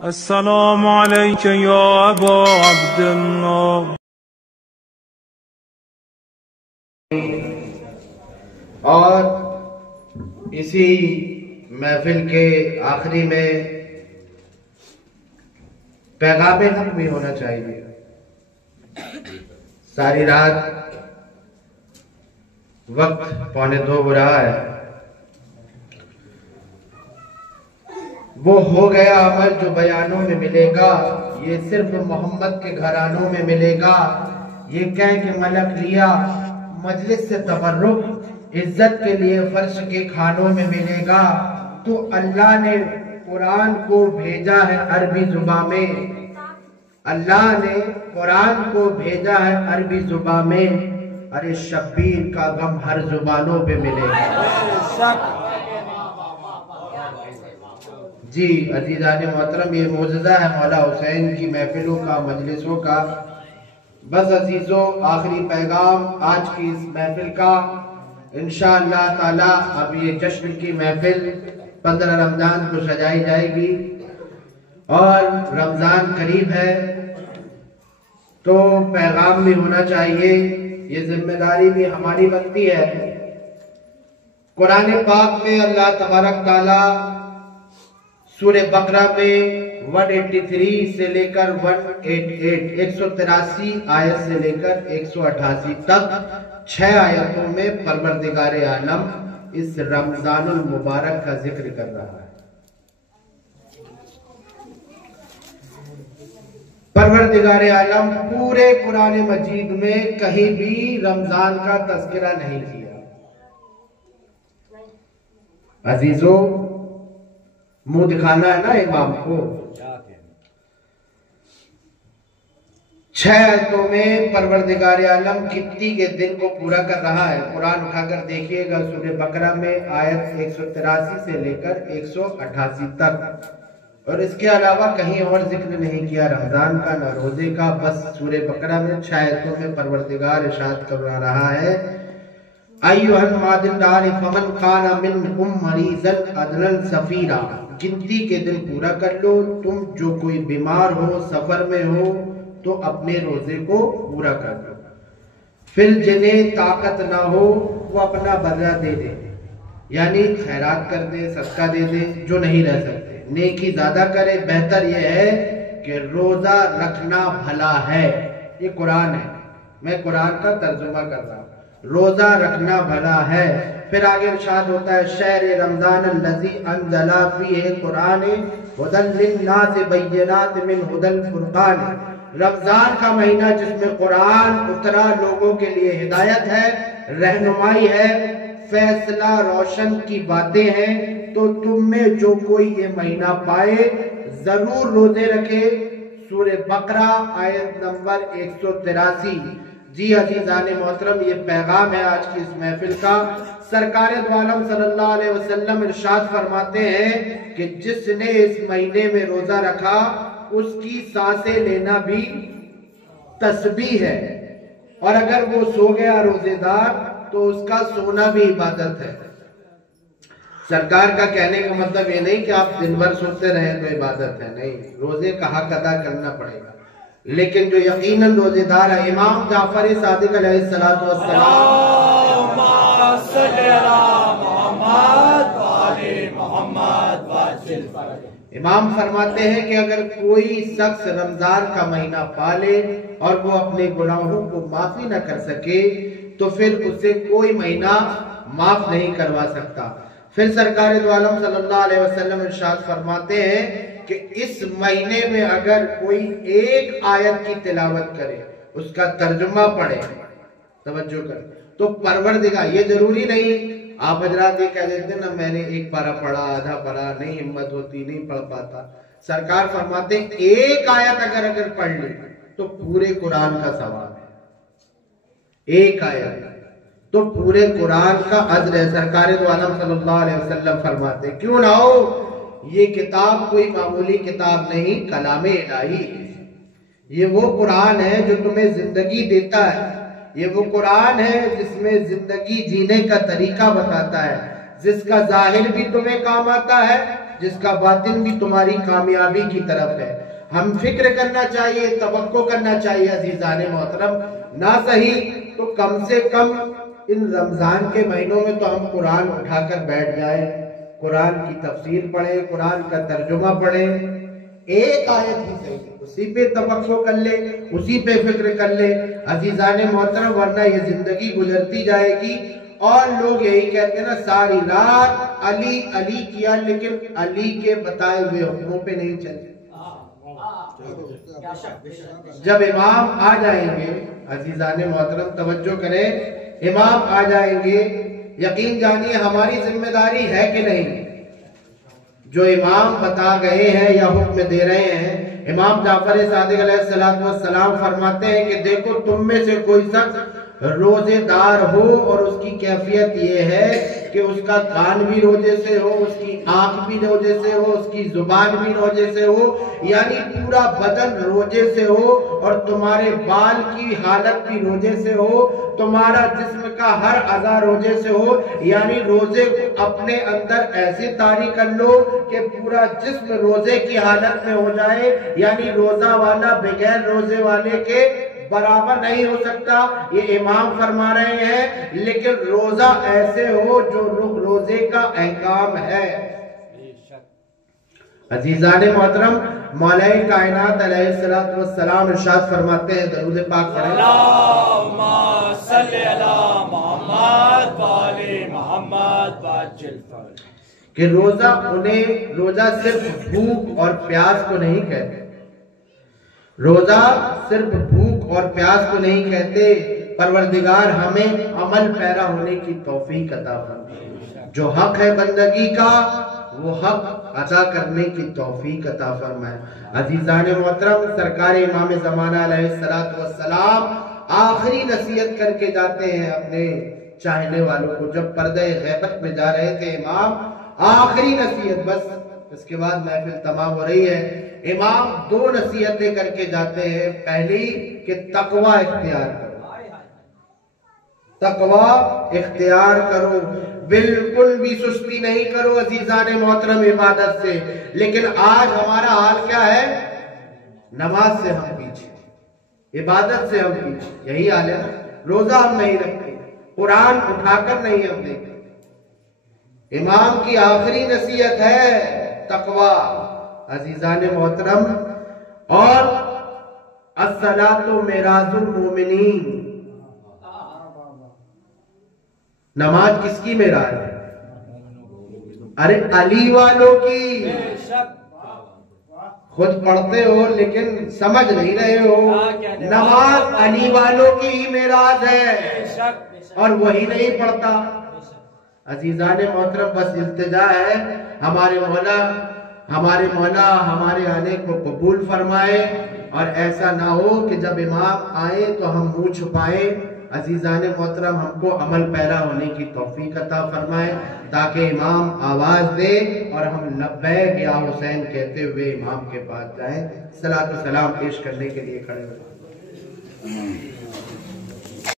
अस्सलामु अलैका या अबा अब्दुल्लाह। और इसी महफिल के आखिरी में पैगाम हक भी होना चाहिए। सारी रात वक्त 1:45 हो रहा है। वो हो गया अमल जो बयानों में मिलेगा, ये सिर्फ मोहम्मद के घरानों में मिलेगा। ये कह के मलक लिया मजलिस से तबर्रुक, इज्जत के लिए फर्श के खानों में मिलेगा। तो अल्लाह ने कुरान को भेजा है अरबी जुबान में, अल्लाह ने कुरान को भेजा है अरबी जुबान में। अरे शब्बीर का गम हर जुबानों पे मिलेगा। जी अजीज़ान मोहतरम, ये मौजज़ा है मौला हुसैन की महफिलों का, मजलिसों का। बस अजीज़ों, आखिरी पैगाम आज की इस महफिल का इंशाअल्लाह ताला, अब ये जश्न की महफिल 15 रमजान को सजाई जाएगी और रमजान करीब है, तो पैगाम भी होना चाहिए। ये जिम्मेदारी भी हमारी बनती है। कुरान पाक में अल्लाह तबारक ताला सूरह बकरा में 183 से लेकर 183 आयत से लेकर 188 तक 6 आयतों में परवरदिगारे आलम इस रमजानुल मुबारक का जिक्र कर रहा है। परवरदिगारे आलम पूरे कुरान मजीद में कहीं भी रमजान का तज़किरा नहीं किया। अजीजों, मुंह दिखाना है ना इमाम को। 6 आयतों में परवरदिगार आलम कित्ती के दिन को पूरा कर रहा है। कुरान उठाकर देखिएगा, सूरह बकरा में आयत 183 से लेकर 188 तक, और इसके अलावा कहीं और जिक्र नहीं किया रमजान का न रोजे का। बस सूरह बकरा में 6 आयतों में परवरदिगार इरशाद करवा रहा है, अय्युहल मादिल्लाह फमन काना मिनकुम मरीज़न अदलन सफीरा, गिनती के दिन पूरा कर लो। तुम जो कोई बीमार हो, सफर में हो, तो अपने रोजे को पूरा कर लो। फिर जिन्हें ताकत ना हो वो अपना बदला दे दे, यानी खैरात कर दे, सदका दे दे। जो नहीं रह सकते नेकी ज्यादा करे। बेहतर यह है कि रोजा रखना भला है। ये कुरान है, मैं कुरान का तर्जुमा कर रहा हूँ। रोजा रखना भला है। फिर आगे इरशाद होता है, शहर रमजान अल्लज़ी अंज़ला फ़ीहि कुरान हुदल लिन्नास बय्यिनात मिन हुदल फुरक़ान, रमजान का महीना जिसमें कुरान उतरा, लोगों के लिए हिदायत है, रहनुमाई है, फैसला रोशन की बातें हैं। तो तुम में जो कोई ये महीना पाए जरूर रोजे रखे। सूरह बकरा आयत नंबर 183। जी अजीज़ान मोहतरम, ये पैगाम है आज की इस महफिल का। सरकार दो आलम सल्लल्लाहु अलैहि वसल्लम इरशाद फरमाते हैं कि जिसने इस महीने में रोजा रखा उसकी सांसें लेना भी तस्बीह है, और अगर वो सो गया रोजेदार तो उसका सोना भी इबादत है। सरकार का कहने का मतलब ये नहीं कि आप दिन भर सोते रहे तो इबादत है, नहीं, रोजे का हक अदा करना पड़ेगा। लेकिन जो यकीनन रोजेदार है, इमाम जाफर सादिक अलैहिस्सलातु वस्सलाम, इमाम फरमाते हैं कि अगर कोई शख्स रमजान का महीना पाले और वो अपने गुनाहों को माफी न कर सके तो फिर उसे कोई महीना माफ नहीं करवा सकता। फिर सरकार दो आलम सल्लल्लाहु अलैहि वसल्लम इरशाद फरमाते हैं कि इस महीने में अगर कोई एक आयत की तिलावत करे, उसका तर्जुमा पढ़े, तवज्जो कर, तो परवरदिगार, ये जरूरी नहीं आप हजरात ये कह देते ना मैंने एक पारा पढ़ा, आधा पढ़ा, नहीं हिम्मत होती, नहीं पढ़ पाता। सरकार फरमाते एक आयत अगर पढ़ ली तो पूरे कुरान का सवाब है। एक आयत तो पूरे कुरान का अज्र है। सरकार दो आलम सल्लल्लाहु अलैहि वसल्लम फरमाते, क्यों ना हो, ये किताब कोई मामूली किताब नहीं, कलामे इलाही है। ये वो कुरान है जो तुम्हें जिंदगी देता है। ये वो कुरान है जिसमें जिंदगी जीने का तरीका बताता है, जिसका जाहिर भी तुम्हें काम आता है, जिसका बातिन भी तुम्हारी कामयाबी की तरफ है। हम फिक्र करना चाहिए, तवक्को करना चाहिए अजीजान मोहतरम, ना सही तो कम से कम इन रमजान के महीनों में तो हम कुरान उठाकर बैठ जाएं, कुरान की तफसीर पढ़ें, कुरान का तर्जुमा पढ़ें, एक आयत ही सही उसी पे तवक्को कर ले, उसी पे फिक्र कर ले अजीजान मोहतरम, वरना ये जिंदगी गुजरती जाएगी और लोग यही कहते हैं ना, सारी रात अली अली किया लेकिन अली के बताए हुए हुक्मों पे नहीं चले। जब इमाम आ जाएंगे अजीजान मोहतरम तवज्जो करें, इमाम आ जाएंगे, यकीन जानिए हमारी जिम्मेदारी है कि नहीं, जो इमाम बता गए हैं या हुक्म दे रहे हैं। इमाम जाफर सादिक अलैहिस्सलाम फरमाते हैं कि देखो तुम में से कोई शख्स रोजेदार हो और उसकी कैफियत ये है कि उसका कान भी रोजे से हो, उसकी आंख भी रोजे से हो, उसकी जुबान भी रोजे से हो, यानी पूरा बदन रोजे से हो, और तुम्हारे बाल की हालत भी रोजे से हो, तुम्हारा जिस्म का हर अज़ा रोजे से हो, यानी रोजे को अपने अंदर ऐसे तारी कर लो कि पूरा जिस्म रोजे की हालत में हो जाए, यानी रोजा वाला बगैर रोजे वाले के बराबर नहीं हो सकता, ये इमाम फरमा रहे हैं। लेकिन रोजा ऐसे हो जो रोजे का अहकाम है। अजीजान मोहतरम, मौलाए कायनात अलैहिस्सलातु वस्सलाम इरशाद फरमाते हैं, दरूद पाक पढ़ें, अल्लाहुम्मा सल्ली अला मुहम्मद व आले मुहम्मद वाजिल कि रोजा उन्हें, रोजा सिर्फ भूख और प्यास को नहीं कहते, रोजा सिर्फ भूख और प्यास को नहीं कहते, परवरदिगार हमें अमल पैरा होने की तौफीक अता फरमाए, जो हक है बंदगी का वो हक अदा करने की तौफीक अता फरमाए। अजीजान मोहतरम, सरकार इमाम ज़माना अलैहिस्सलातु वस्सलाम आखिरी नसीहत करके जाते हैं अपने चाहने वालों को। जब पर्दे गैबत में जा रहे थे इमाम, आखिरी नसीहत, बस इसके बाद महफिल तमाम हो रही है, इमाम दो नसीहतें करके जाते हैं। पहली कि तकवा इख्तियार करो, तकवा इख्तियार करो, बिल्कुल भी सुस्ती नहीं करो अजीजान मोहतरम इबादत से। लेकिन आज हमारा हाल क्या है, नमाज से हम पीछे, इबादत से हम पीछे, यही हाल है ना। रोजा हम नहीं रखते, कुरान उठाकर नहीं हम देखते। इमाम की आखिरी नसीहत है तकवा अजीजान मोहतरम, और अस्सलातु मिराजुल मोमिनीन, नमाज किसकी मेराज है? अरे अली वालों की। खुद पढ़ते हो लेकिन समझ नहीं रहे हो, नमाज अली वालों की ही मेराज है और वही नहीं पढ़ता। अजीजान मोहतरम, बस इल्तिजा है हमारे मौला हमारे आने को कबूल फरमाए, और ऐसा ना हो कि जब इमाम आए तो हम मुंह छुपाए। अजीजान मोहतरम, हमको अमल पैरा होने की तौफीक अता फरमाए, ताकि इमाम आवाज दे और हम लब्बैक या हुसैन कहते हुए इमाम के पास जाएं। सलातो सलाम पेश करने के लिए खड़े हो।